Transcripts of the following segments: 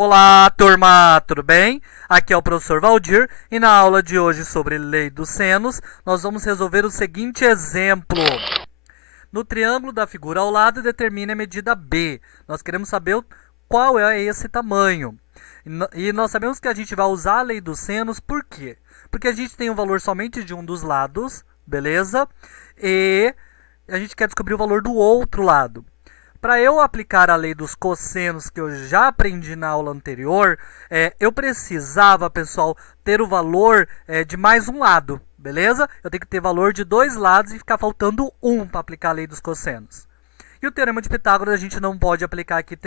Olá, turma, tudo bem? Aqui é o professor Valdir e na aula de hoje sobre lei dos senos, nós vamos resolver o seguinte exemplo. No triângulo da figura ao lado, determine a medida B. Nós queremos saber qual é esse tamanho. E nós sabemos que a gente vai usar a lei dos senos, por quê? Porque a gente tem um valor somente de um dos lados, beleza? E a gente quer descobrir o valor do outro lado. Para eu aplicar a lei dos cossenos que eu já aprendi na aula anterior, eu precisava, pessoal, ter o valor de mais um lado, beleza? Eu tenho que ter valor de dois lados e ficar faltando um para aplicar a lei dos cossenos. E o teorema de Pitágoras a gente não pode aplicar aqui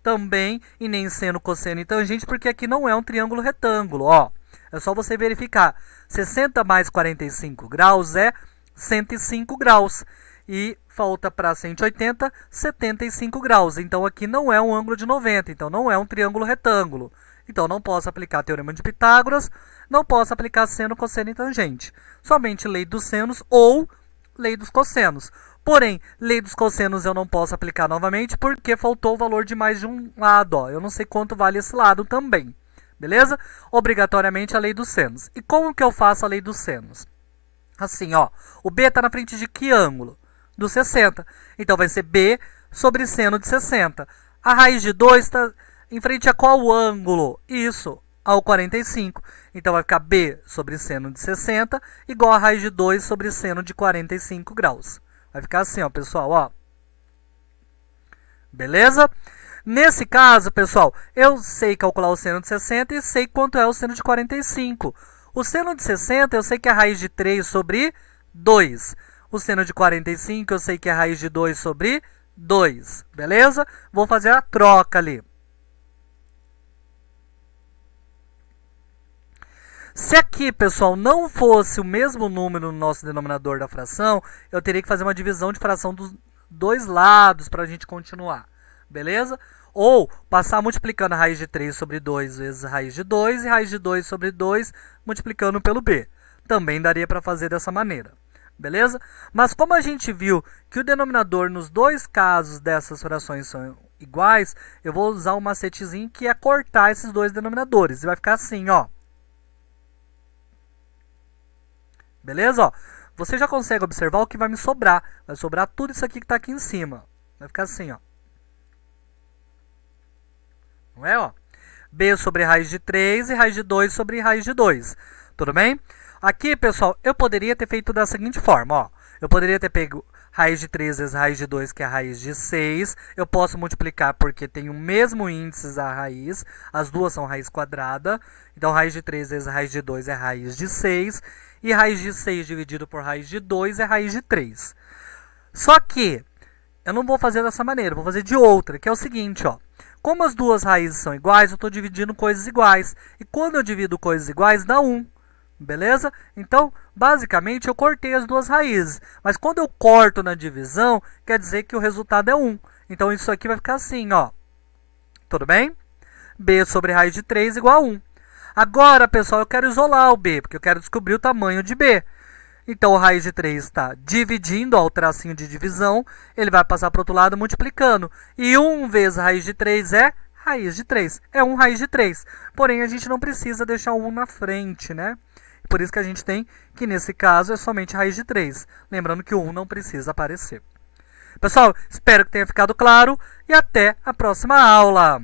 também, e nem seno, cosseno e tangente, porque aqui não é um triângulo retângulo. Ó, é só você verificar. 60 mais 45 graus é 105 graus. E falta para 180, 75 graus. Então, aqui não é um ângulo de 90, então não é um triângulo retângulo. Então, não posso aplicar teorema de Pitágoras, não posso aplicar seno, cosseno e tangente. Somente lei dos senos ou lei dos cossenos. Porém, lei dos cossenos eu não posso aplicar novamente porque faltou o valor de mais de um lado. Ó. Eu não sei quanto vale esse lado também. Beleza? Obrigatoriamente a lei dos senos. E como que eu faço a lei dos senos? Assim, ó, o B está na frente de que ângulo? Do 60. Então, vai ser B sobre seno de 60. A raiz de 2 está em frente a qual ângulo? Isso, ao 45. Então, vai ficar B sobre seno de 60 igual a raiz de 2 sobre seno de 45 graus. Vai ficar assim, ó, pessoal, ó. Beleza? Nesse caso, pessoal, eu sei calcular o seno de 60 e sei quanto é o seno de 45. O seno de 60, eu sei que é a raiz de 3 sobre 2. O seno de 45, eu sei que é a raiz de 2 sobre 2. Beleza? Vou fazer a troca ali. Se aqui, pessoal, não fosse o mesmo número no nosso denominador da fração, eu teria que fazer uma divisão de fração dos dois lados para a gente continuar. Beleza? Ou passar multiplicando a raiz de 3 sobre 2 vezes a raiz de 2 e raiz de 2 sobre 2 multiplicando pelo b. Também daria para fazer dessa maneira. Beleza? Mas como a gente viu que o denominador nos dois casos dessas frações são iguais, eu vou usar um macetezinho que é cortar esses dois denominadores. E vai ficar assim, ó. Beleza? Ó, você já consegue observar o que vai me sobrar. Vai sobrar tudo isso aqui que está aqui em cima. Vai ficar assim, ó. Não é, ó? B sobre raiz de 3 e raiz de 2 sobre raiz de 2. Tudo bem? Aqui, pessoal, eu poderia ter feito da seguinte forma, ó. Eu poderia ter pego raiz de 3 vezes raiz de 2, que é a raiz de 6. Eu posso multiplicar porque tem o mesmo índice a raiz. As duas são raiz quadrada. Então, raiz de 3 vezes raiz de 2 é raiz de 6. E raiz de 6 dividido por raiz de 2 é raiz de 3. Só que eu não vou fazer dessa maneira, vou fazer de outra, que é o seguinte, ó. Como as duas raízes são iguais, eu estou dividindo coisas iguais. E quando eu divido coisas iguais, dá 1. Beleza? Então, basicamente, eu cortei as duas raízes. Mas quando eu corto na divisão, quer dizer que o resultado é 1. Então, isso aqui vai ficar assim, ó. Tudo bem? B sobre raiz de 3 igual a 1. Agora, pessoal, eu quero isolar o B, porque eu quero descobrir o tamanho de B. Então, o raiz de 3 está dividindo, ó, o tracinho de divisão, ele vai passar para o outro lado multiplicando. E 1 vezes raiz de 3 é raiz de 3. É 1 raiz de 3. Porém, a gente não precisa deixar o 1 na frente, né? Por isso que a gente tem que, nesse caso, é somente raiz de 3. Lembrando que o 1 não precisa aparecer. Pessoal, espero que tenha ficado claro e até a próxima aula.